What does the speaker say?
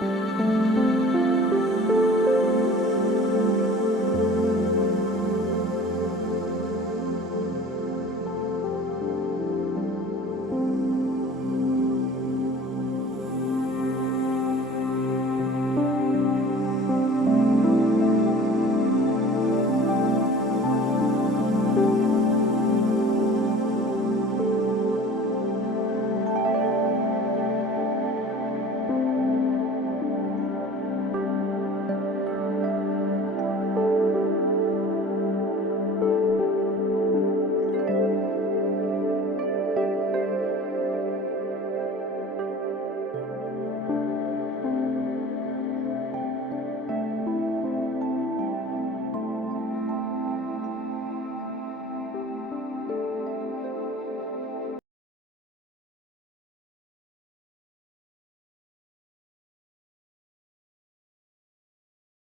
Bye.